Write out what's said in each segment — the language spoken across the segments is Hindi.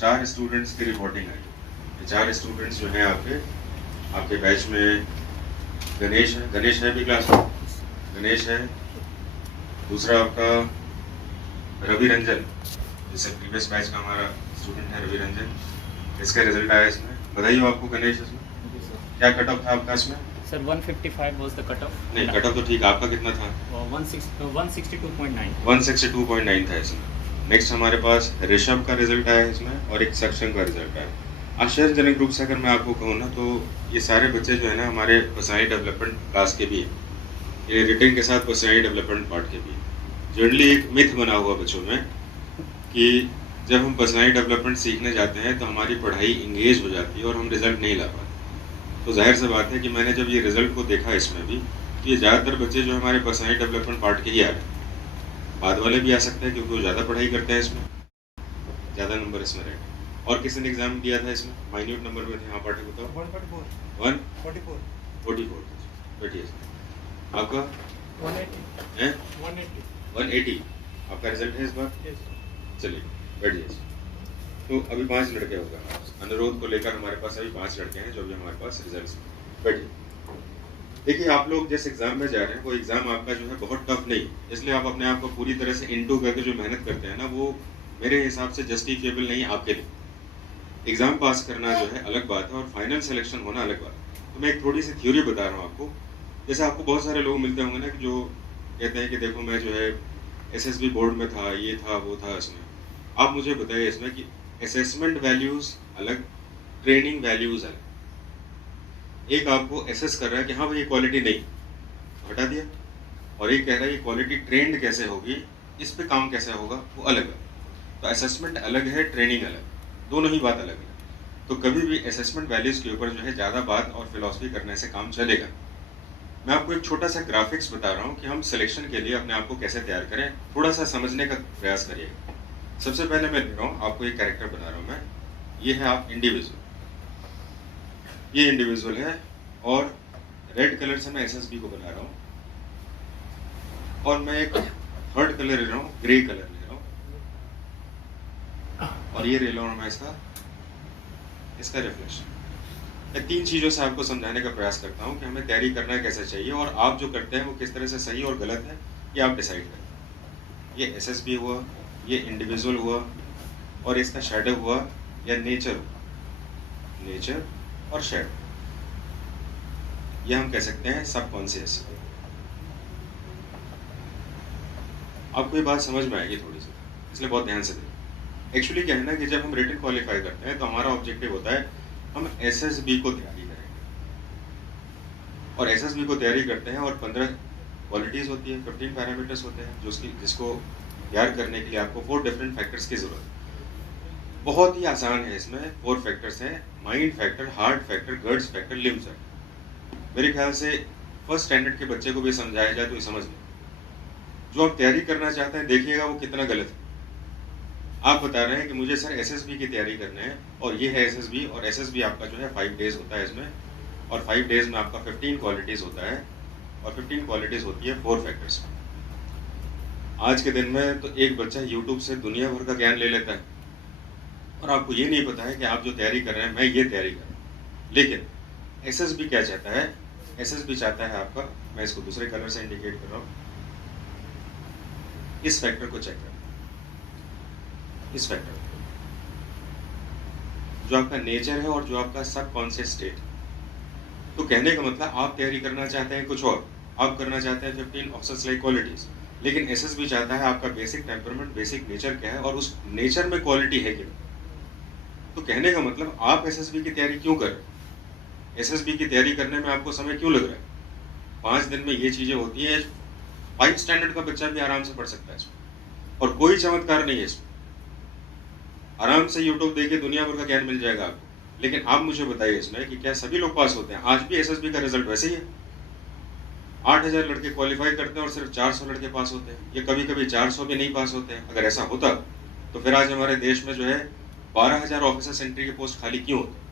4 स्टूडेंट्स की रिपोर्टिंग आई। ये 4 स्टूडेंट्स जो हैं आपके बैच में गणेश है भी क्लास में, गणेश है। दूसरा आपका रवि रंजन, जैसे प्रीवियस बैच का हमारा स्टूडेंट है रवि रंजन, इसका रिजल्ट आया इसमें। बधाई हो आपको गणेश। इसमें क्या कट ऑफ था आपका इसमें? Sir 155 was the cut off. नहीं, कट ऑफ तो ठीक, आपका कितना था? 162.9 162.9 था इसमें। नेक्स्ट हमारे पास ऋषभ का रिजल्ट आया इसमें और एक सक्षम का रिजल्ट आया। आश्चर्यजनक रूप से अगर मैं आपको कहूँ ना, तो ये सारे बच्चे जो है ना हमारे पर्सनैलिटी डेवलपमेंट क्लास के भी हैं। ये रिटिंग के साथ पर्सनैलिटी डेवलपमेंट पार्ट के भी हैं। जनरली एक मिथ बना हुआ बच्चों में कि जब हम पर्सनैलिटी डेवलपमेंट सीखने जाते हैं तो हमारी पढ़ाई इंगेज हो जाती है और हम रिजल्ट नहीं ला पाते। तो जाहिर सी बात है कि मैंने जब ये रिजल्ट को देखा इसमें भी, तो ये ज़्यादातर बच्चे जो हमारे पर्सनैलिटी डेवलपमेंट पार्ट के ही आ रहे हैं। बाद वाले भी आ सकते हैं क्योंकि वो ज़्यादा पढ़ाई करते हैं, इसमें ज़्यादा नंबर इसमें रहेंगे। और किसी ने एग्जाम दिया था इसमें माइन्यूट नंबर में थे? हाँ पाठक बताओ। 144 बैठिए। आपका 180 आपका रिजल्ट है इस बार? चलिए बैठिए। तो अभी 5 लड़के हो गए। अनुरोध को लेकर हमारे पास अभी 5 लड़के हैं जो अभी हमारे पास रिजल्ट। बैठिए। देखिए, आप लोग जिस एग्जाम में जा रहे हैं वो एग्जाम आपका जो है बहुत टफ नहीं, इसलिए आप अपने आप को पूरी तरह से इनटू करके जो मेहनत करते हैं ना, वो मेरे हिसाब से जस्टिफिएबल नहीं आपके लिए। एग्जाम पास करना जो है अलग बात है और फाइनल सिलेक्शन होना अलग बात है। तो मैं एक थोड़ी सी थ्योरी बता रहा हूँ आपको। जैसे आपको बहुत सारे लोग मिलते होंगे ना कि जो कहते हैं कि देखो मैं जो है एसएसबी बोर्ड में था, ये था वो था। इसमें आप मुझे बताइए इसमें कि असेसमेंट वैल्यूज अलग, ट्रेनिंग वैल्यूज अलग। एक आपको एसेस कर रहा है कि हाँ भाई ये क्वालिटी नहीं, हटा दिया, और एक कह रहा है ये क्वालिटी ट्रेंड कैसे होगी, इस पे काम कैसे होगा, वो अलग है। तो असेसमेंट अलग है, ट्रेनिंग अलग, दोनों ही बात अलग है। तो कभी भी असेसमेंट वैल्यूज के ऊपर जो है ज़्यादा बात और फिलॉसफी करने से काम चलेगा। मैं आपको एक छोटा सा ग्राफिक्स बता रहा हूँ कि हम सिलेक्शन के लिए अपने आप को कैसे तैयार करें, थोड़ा सा समझने का प्रयास करिएगा। सबसे पहले मैं ले रहा हूँ आपको एक कैरेक्टर बना रहा हूँ मैं। ये है आप इंडिविजुअल, ये इंडिविजुअल है, और रेड कलर से मैं एसएसबी को बना रहा हूँ, और मैं एक थर्ड कलर ले रहा हूँ, ग्रे कलर ले रहा हूँ, और ये ले रहा हूँ मैं इसका रिफ्लेक्शन। मैं 3 चीज़ों से आपको समझाने का प्रयास करता हूँ कि हमें तैयारी करना कैसे चाहिए, और आप जो करते हैं वो किस तरह से सही और गलत है ये आप डिसाइड करें। ये एसएसबी हुआ, ये इंडिविजुअल हुआ, और इसका शेडो हुआ या नेचर हुआ। नेचर और शेडो, ये हम कह सकते हैं सबकॉन्शियस। आपको ये बात समझ में आएगी थोड़ी सी, इसलिए बहुत ध्यान से देखें। एक्चुअली क्या है ना कि जब हम रिटन क्वालिफाई करते हैं तो हमारा ऑब्जेक्टिव होता है हम एसएसबी को तैयारी करेंगे, और एसएसबी को तैयारी करते हैं, और 15 क्वालिटीज़ होती है, 15 पैरामीटर्स होते हैं जिसको तैयार करने के लिए आपको 4 डिफरेंट फैक्टर्स की जरूरत है। बहुत ही आसान है, इसमें 4 फैक्टर्स हैं: mind factor, heart factor, guts factor, limbs factor. मेरे ख्याल से फर्स्ट स्टैंडर्ड के बच्चे को भी समझाया जाए तो ये समझ लें। जो आप तैयारी करना चाहते हैं देखिएगा वो कितना गलत है। आप बता रहे हैं कि मुझे सर एसएसबी की तैयारी करना है, और ये है एसएसबी, और एसएसबी आपका जो है 5 डेज होता है इसमें, और 5 डेज में आपका 15 क्वालिटीज़ होता है, और 15 क्वालिटीज़ होती है 4 फैक्टर्स। आज के दिन में तो एक बच्चा यूट्यूब से दुनिया भर का ज्ञान ले लेता है, और आपको ये नहीं पता है कि आप जो तैयारी कर रहे हैं, मैं ये तैयारी कर रहा हूँ। लेकिन एसएसबी क्या चाहता है? एसएसबी चाहता है आपका, मैं इसको दूसरे कलर से इंडिकेट कर रहा हूँ, इस फैक्टर को चेक करें, इस फैक्टर जो आपका नेचर है और जो आपका सबकॉन्शियस स्टेट। तो कहने का मतलब आप तैयारी करना चाहते हैं कुछ और, आप करना चाहते हैं 15 ऑप्शंस लाइक क्वालिटीज, लेकिन एसएसबी चाहता है आपका बेसिक टेम्परामेंट, बेसिक नेचर क्या है, और उस नेचर में क्वालिटी है क्या। तो कहने का मतलब आप एसएसबी की तैयारी क्यों कर रहे हैं? एसएसबी की तैयारी करने में आपको समय क्यों लग रहा है? 5 दिन में ये चीजें होती है, 5 स्टैंडर्ड का बच्चा भी आराम से पढ़ सकता है इसमें, और कोई चमत्कार नहीं है इसमें। आराम से यूट्यूब देखिए, दुनिया भर का ज्ञान मिल जाएगा आपको। लेकिन आप मुझे बताइए इसमें कि क्या सभी लोग पास होते हैं? आज भी एसएसबी का रिजल्ट वैसे ही है। 8000 लड़के क्वालिफाई करते हैं और सिर्फ 400 लड़के पास होते हैं, या कभी कभी 400 भी नहीं पास होते हैं। अगर ऐसा होता तो फिर आज हमारे देश में जो है 12,000 ऑफिसर सेंट्री के पोस्ट खाली क्यों होते?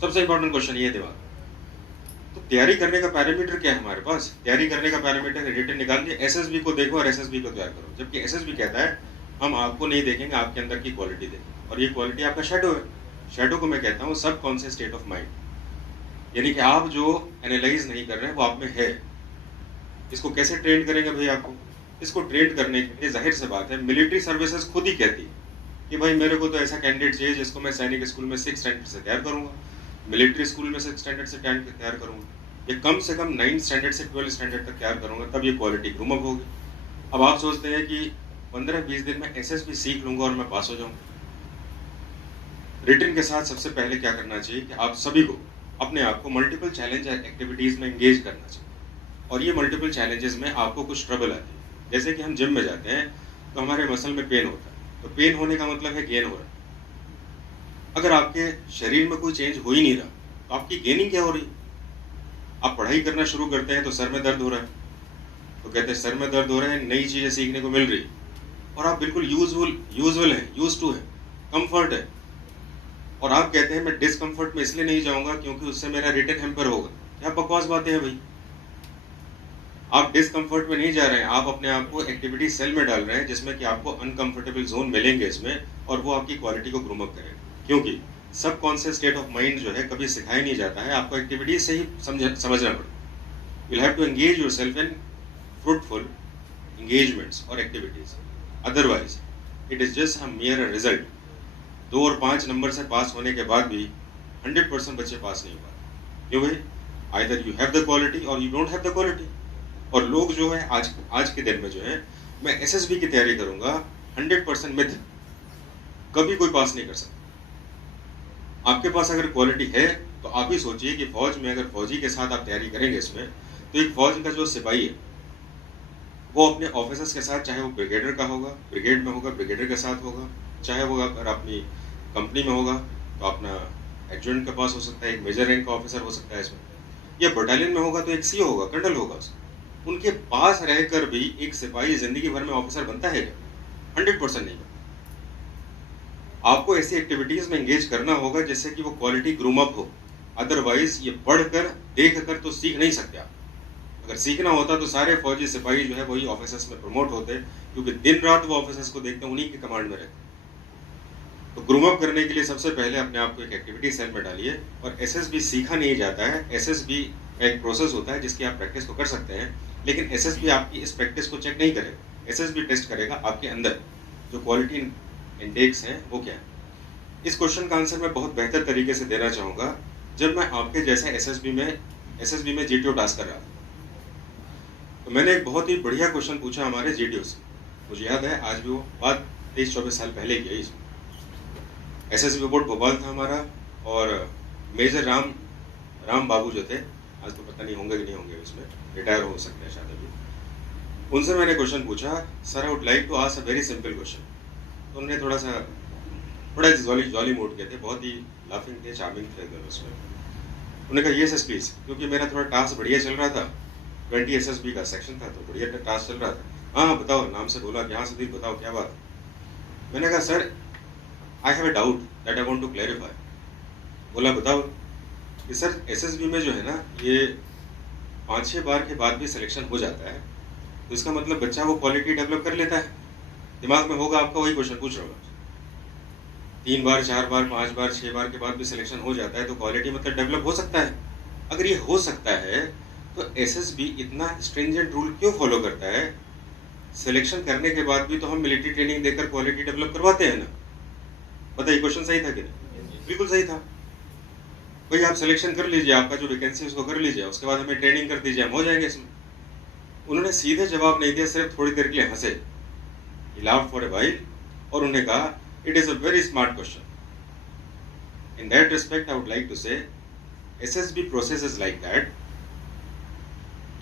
सबसे इंपॉर्टेंट क्वेश्चन ये दिमाग। तो तैयारी करने का पैरामीटर क्या है हमारे पास? तैयारी करने का पैरामीटर है रिटन निकाल लिए, एसएसबी को देखो और एसएसबी को तैयार करो। जबकि एसएसबी कहता है हम आपको नहीं देखेंगे, आपके अंदर की क्वालिटी देखेंगे। और ये क्वालिटी आपका शैडो है। शैडो को मैं कहता हूँ सब कॉन्शियस स्टेट ऑफ माइंड, यानी कि आप जो एनालाइज नहीं कर रहे हैं वो आप में है। इसको कैसे ट्रेन करेंगे भाई आपको? इसको ट्रेन करने के लिए जाहिर सी बात है मिलिट्री सर्विसेज खुद ही कहती है कि भाई मेरे को तो ऐसा कैंडिडेट चाहिए जिसको मैं सैनिक स्कूल में 6th स्टैंडर्ड से तैयार करूंगा, मिलिट्री स्कूल में 6th स्टैंडर्ड से तैयार करूंगा, या कम से कम 9th स्टैंडर्ड से 12th स्टैंडर्ड तक तैयार करूंगा, तब ये क्वालिटी ग्रूम अप होगी। अब आप सोचते हैं कि 15-20 दिन में एसएसबी सीख लूंगा और मैं पास हो जाऊंगा। रिटन के साथ सबसे पहले क्या करना चाहिए कि आप सभी को अपने आप को मल्टीपल चैलेंज एक्टिविटीज में एंगेज करना चाहिए। और ये मल्टीपल चैलेंजेस में आपको कुछ ट्रबल आती है। जैसे कि हम जिम में जाते हैं तो हमारे मसल में पेन होता है, तो पेन होने का मतलब है गेन हो रहा है। अगर आपके शरीर में कोई चेंज हो ही नहीं रहा तो आपकी गेनिंग क्या हो रही? आप पढ़ाई करना शुरू करते हैं तो सर में दर्द हो रहा है, तो कहते हैं सर में दर्द हो रहा है, नई चीजें सीखने को मिल रही, और आप बिल्कुल यूजुअल है, यूज टू है, कंफर्ट है, और आप कहते हैं मैं डिस्कंफर्ट में इसलिए नहीं जाऊंगा क्योंकि उससे मेरा रिटन हैम्पर होगा। क्या बकवास बातें हैं भाई। आप डिस्कंफर्ट में नहीं जा रहे हैं, आप अपने आप को एक्टिविटी सेल में डाल रहे हैं जिसमें कि आपको अनकंफर्टेबल जोन मिलेंगे इसमें, और वो आपकी क्वालिटी को ग्रूम अप करेगा। क्योंकि सब कॉन्शियस स्टेट ऑफ माइंड जो है कभी सिखाया नहीं जाता है, आपको एक्टिविटीज से ही समझना पड़ेगा। You have to engage yourself in fruitful engagements और activities, otherwise it is just a mere result. 2 और 5 नंबर से पास होने के बाद भी 100% बच्चे पास नहीं हो पाते। क्यों भाई? Either you have the quality और you don't have the quality. और लोग जो है आज के दिन में जो है मैं एसएसबी की तैयारी करूंगा, 100% मिथ, कभी कोई पास नहीं कर सकता। आपके पास अगर क्वालिटी है तो आप ही सोचिए कि फौज में अगर फौजी के साथ आप तैयारी करेंगे इसमें, तो एक फौज का जो सिपाही है वो अपने ऑफिसर्स के साथ, चाहे वो ब्रिगेडर का होगा ब्रिगेड में होगा, ब्रिगेडर के साथ होगा, चाहे वो अगर अपनी कंपनी में होगा तो अपना एडजुटेंट के पास हो सकता है, एक मेजर रैंक का ऑफिसर हो सकता है इसमें, या बटालियन में होगा तो एक सीओ होगा, कर्नल होगा। उनके पास रहकर भी एक सिपाही जिंदगी भर में ऑफिसर बनता है क्या? 100% नहीं बनता। आपको ऐसी एक्टिविटीज में एंगेज करना होगा जिससे कि वो क्वालिटी ग्रूम अप हो। अदरवाइज ये पढ़कर देखकर तो सीख नहीं सकते आप। अगर सीखना होता तो सारे फौजी सिपाही जो है वही ऑफिसर्स में प्रमोट होते, क्योंकि दिन रात वो ऑफिसर्स को देखते हैं, उन्हीं के कमांड में रहते। तो ग्रूम अप करने के लिए सबसे पहले अपने आप को एक एक्टिविटी सेल में डालिए। और एसएसबी सीखा नहीं जाता है, एसएसबी का एक प्रोसेस होता है जिसकी आप प्रैक्टिस तो कर सकते हैं, लेकिन एसएसबी आपकी इस प्रैक्टिस को चेक नहीं करेगा। एसएसबी टेस्ट करेगा आपके अंदर जो क्वालिटी इंटेक्स हैं वो क्या है। इस क्वेश्चन का आंसर मैं बहुत बेहतर तरीके से देना चाहूँगा जब मैं आपके जैसे एसएसबी में जीटीओ टास्क कर रहा था। तो मैंने एक बहुत ही बढ़िया क्वेश्चन पूछा हमारे जीटीओ से, मुझे याद है आज भी, वो बात 23-24 साल पहले की है। इसमें एसएसबी बोर्ड भोपाल था हमारा, और मेजर राम बाबू जो थे, आज तो पता नहीं होंगे कि नहीं होंगे, इसमें रिटायर हो सकते हैं शायद अभी। उनसे मैंने क्वेश्चन पूछा, sir I would like to ask a very simple question. तो उन्होंने थोड़ा जॉली मूड के थे, बहुत ही लाफिंग थे, चार्मिंग थे एकदम उसमें। उन्होंने कहा यस प्लीज, क्योंकि मेरा थोड़ा टास्क बढ़िया चल रहा था, 20 एसएसबी का सेक्शन था तो बढ़िया टास्क चल रहा था। हाँ बताओ, नाम से बोला कि हाँ सुधीर बताओ क्या बात। मैंने कहा sir I have a doubt that I want to clarify. बोला बताओ। कि सर एसएसबी में जो है ना, ये 5-6 बार के बाद भी सिलेक्शन हो जाता है, तो इसका मतलब बच्चा वो क्वालिटी डेवलप कर लेता है। दिमाग में होगा आपका, वही क्वेश्चन पूछ रहा हूँ। 3 बार 4 बार 5 बार 6 बार के बाद भी सिलेक्शन हो जाता है तो क्वालिटी मतलब डेवलप हो सकता है। अगर ये हो सकता है तो एसएसबी इतना स्ट्रिंजेंट रूल क्यों फॉलो करता है? सिलेक्शन करने के बाद भी तो हम मिलिट्री ट्रेनिंग देकर क्वालिटी डेवलप करवाते हैं ना। बताइए क्वेश्चन सही था कि नहीं? बिल्कुल सही था। भाई आप सिलेक्शन कर लीजिए, आपका जो वैकेंसी उसको कर लीजिए, उसके बाद हमें ट्रेनिंग कर दीजिए, हम हो जाएंगे इसमें। उन्होंने सीधे जवाब नहीं दिया, सिर्फ थोड़ी देर के लिए हंसे, he laughed for a while, और उन्होंने कहा it is a very smart question. In that respect I would like to say SSB process is like that.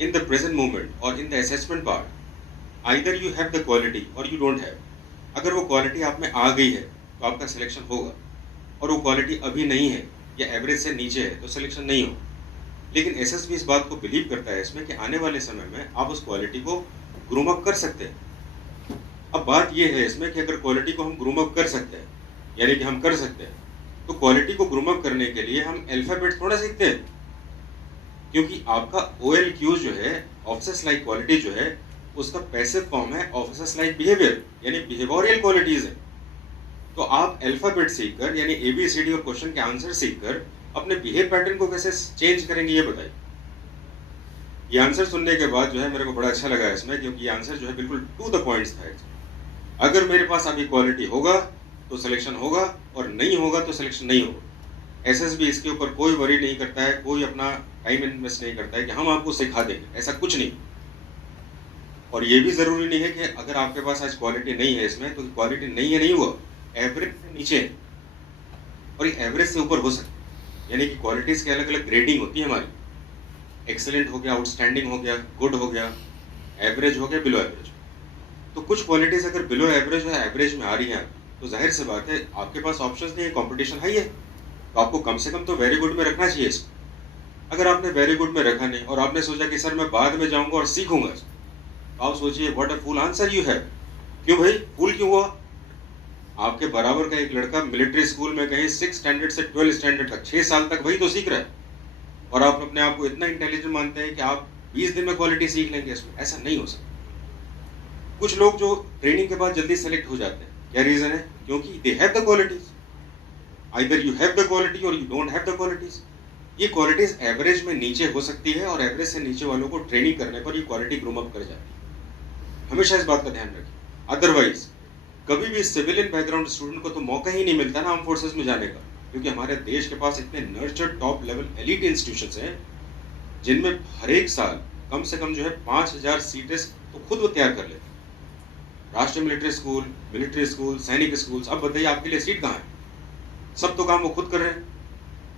In the present moment or in the assessment part, either you have the quality or you don't have. अगर वो क्वालिटी आप में आ गई है तो आपका सिलेक्शन होगा, और वो क्वालिटी अभी नहीं है या एवरेज से नीचे है तो सिलेक्शन नहीं हो। लेकिन एसएसबी इस बात को बिलीव करता है इसमें कि आने वाले समय में आप उस क्वालिटी को ग्रूम अप कर सकते हैं। अब बात यह है इसमें कि अगर क्वालिटी को हम ग्रूम अप कर सकते हैं, यानी कि हम कर सकते हैं, तो क्वालिटी को ग्रूम अप करने के लिए हम अल्फाबेट थोड़ा सीखते हैं, क्योंकि आपका OLQ जो है, ऑफिसर्स लाइक क्वालिटी जो है, उसका पैसिव फॉर्म है ऑफिसर्स लाइक बिहेवियर, यानी बिहेवियरल क्वालिटीज है। तो आप अल्फाबेट सीखकर यानी ABCD और क्वेश्चन के आंसर सीखकर अपने बिहेव पैटर्न को कैसे चेंज करेंगे ये बताइए। ये आंसर सुनने के बाद जो है मेरे को बड़ा अच्छा लगा इसमें, क्योंकि ये आंसर जो है बिल्कुल टू द पॉइंट्स था। अगर मेरे पास अभी क्वालिटी होगा तो सिलेक्शन होगा और नहीं होगा तो सिलेक्शन नहीं होगा। SSB इसके ऊपर कोई वरी नहीं करता है, कोई अपना टाइम इन्वेस्ट नहीं करता है कि हम आपको सिखा देंगे, ऐसा कुछ नहीं। और ये भी जरूरी नहीं है कि अगर आपके पास आज क्वालिटी नहीं है इसमें तो क्वालिटी नहीं है नहीं हुआ, एवरेज से नीचे है और ये एवरेज से ऊपर हो सकता है। यानी कि क्वालिटीज की अलग अलग ग्रेडिंग होती है हमारी। एक्सेलेंट हो गया, आउटस्टैंडिंग हो गया, गुड हो गया, एवरेज हो गया, बिलो एवरेज। तो कुछ क्वालिटीज अगर बिलो एवरेज या एवरेज में आ रही हैं तो जाहिर सी बात है आपके पास ऑप्शंस नहीं है, कंपटीशन हाई है, तो आपको कम से कम तो वेरी गुड में रखना चाहिए इसको। अगर आपने वेरी गुड में रखा नहीं और आपने सोचा कि सर मैं बाद में जाऊंगा और सीखूंगा, तो आप सोचिए what a fool answer you have. क्यों भाई, फूल क्यों हुआ? आपके बराबर का एक लड़का मिलिट्री स्कूल में कहीं 6 स्टैंडर्ड से 12 स्टैंडर्ड तक 6 साल तक वही तो सीख रहा है, और आप अपने आप को इतना इंटेलिजेंट मानते हैं कि आप 20 दिन में क्वालिटी सीख लेंगे इसमें। ऐसा नहीं हो सकता। कुछ लोग जो ट्रेनिंग के बाद जल्दी सेलेक्ट हो जाते हैं, क्या रीजन है? क्योंकि they have the qualities. Either you have the quality और you don't have the qualities. ये क्वालिटीज एवरेज में नीचे हो सकती है और एवरेज से नीचे वालों को ट्रेनिंग करने पर ये क्वालिटी ग्रूम अप कर जाती है। हमेशा इस बात का ध्यान रखें। अदरवाइज कभी भी सिविलियन बैकग्राउंड स्टूडेंट को तो मौका ही नहीं मिलता ना आर्म फोर्सेस में जाने का, क्योंकि हमारे देश के पास इतने nurtured top level elite institutions हैं जिनमें हर एक साल कम से कम जो है 5000 सीटें तो खुद वो तैयार कर लेते हैं। राष्ट्रीय मिलिट्री स्कूल, सैनिक स्कूल। अब बताइए आपके लिए सीट कहाँ है? सब तो काम वो खुद कर रहे हैं।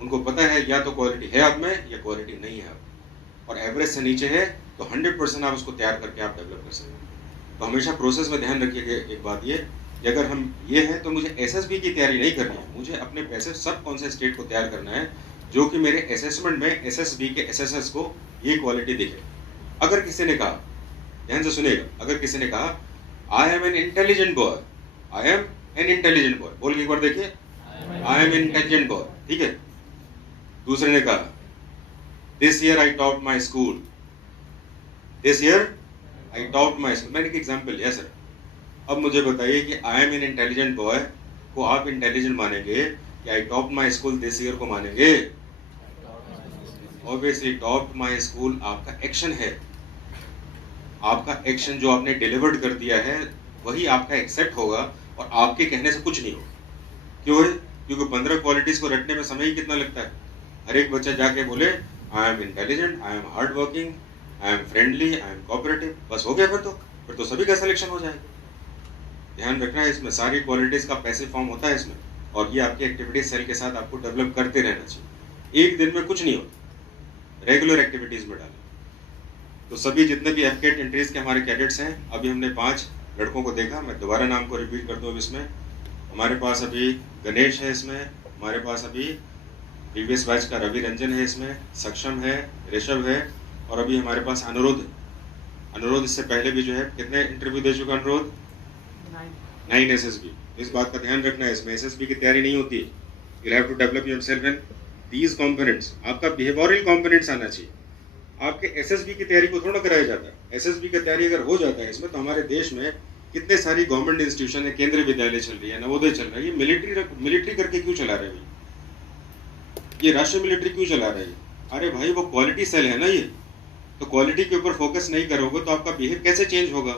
उनको पता है या तो क्वालिटी है आप में या क्वालिटी नहीं है आप, और एवरेज से नीचे है तो 100% आप उसको तैयार करके आप डेवलप कर सकते हैं। तो हमेशा प्रोसेस में ध्यान रखिए कि एक बात ये कि अगर हम ये हैं तो मुझे SSB की तैयारी नहीं करनी है, मुझे अपने पैसे सब कौन से स्टेट को तैयार करना है जो कि मेरे असेसमेंट में SSB के SSS को ये क्वालिटी दिखे। अगर किसी ने कहा, ध्यान से सुनिएगा, अगर किसी ने कहा I am an intelligent boy, I am an intelligent boy, बोल के एक बार देखिए, I am an intelligent boy, ठीक है। दूसरे ने कहा this year I topped my school, this year I topped my school. मैंने एक एग्जाम्पल लिया सर। अब मुझे बताइए कि I am an intelligent boy को आप इंटेलिजेंट मानेंगे कि I topped my school this year को मानेंगे? ऑब्वियसली टॉप्ड माई स्कूल आपका एक्शन है, आपका एक्शन जो आपने डिलीवर्ड कर दिया है वही आपका एक्सेप्ट होगा और आपके कहने से कुछ नहीं होगा। क्यों है? क्योंकि 15 क्वालिटीज को रटने में समय ही कितना लगता है। हर एक बच्चा जाके बोले I am intelligent, I am hard working, I am friendly, I am cooperative, बस हो गया। फिर तो सभी का सिलेक्शन हो जाएगा। ध्यान रखना है इसमें सारी क्वालिटीज का पैसिव फॉर्म होता है इसमें, और ये आपकी एक्टिविटी सेल के साथ आपको डेवलप करते रहना चाहिए। एक दिन में कुछ नहीं होता, रेगुलर एक्टिविटीज में डालें। तो सभी जितने भी एफकेट एंट्रीज के हमारे कैडेट्स हैं, अभी हमने 5 लड़कों को देखा। मैं दोबारा नाम को रिपीट कर दूं। इसमें हमारे पास अभी गणेश है, इसमें हमारे पास अभी प्रीवियस बैच का रवि रंजन है, इसमें सक्षम है, ऋषभ है, और अभी हमारे पास अनुरोध इससे पहले भी जो है कितने इंटरव्यू दे चुका अनुरोध? 9 SSB। इस बात का ध्यान रखना है, इसमें SSB की तैयारी नहीं होती है। You have to develop yourself in these components. आपका बिहेवियरल कंपोनेंट्स आना चाहिए। आपके SSB की तैयारी को थोड़ा कराया जाता है। SSB की तैयारी अगर हो जाता है इसमें, तो हमारे देश में कितने सारी गवर्नमेंट इंस्टीट्यूशन है, केंद्रीय विद्यालय चल रही है, नवोदय चल रहा है। ये मिलिट्री करके क्यों चला रहे हैं? ये राष्ट्रीय मिलिट्री क्यों चला रहे हैं? अरे भाई वो क्वालिटी सेल है ना ये, तो क्वालिटी के ऊपर फोकस नहीं करोगे तो आपका बिहेव कैसे चेंज होगा?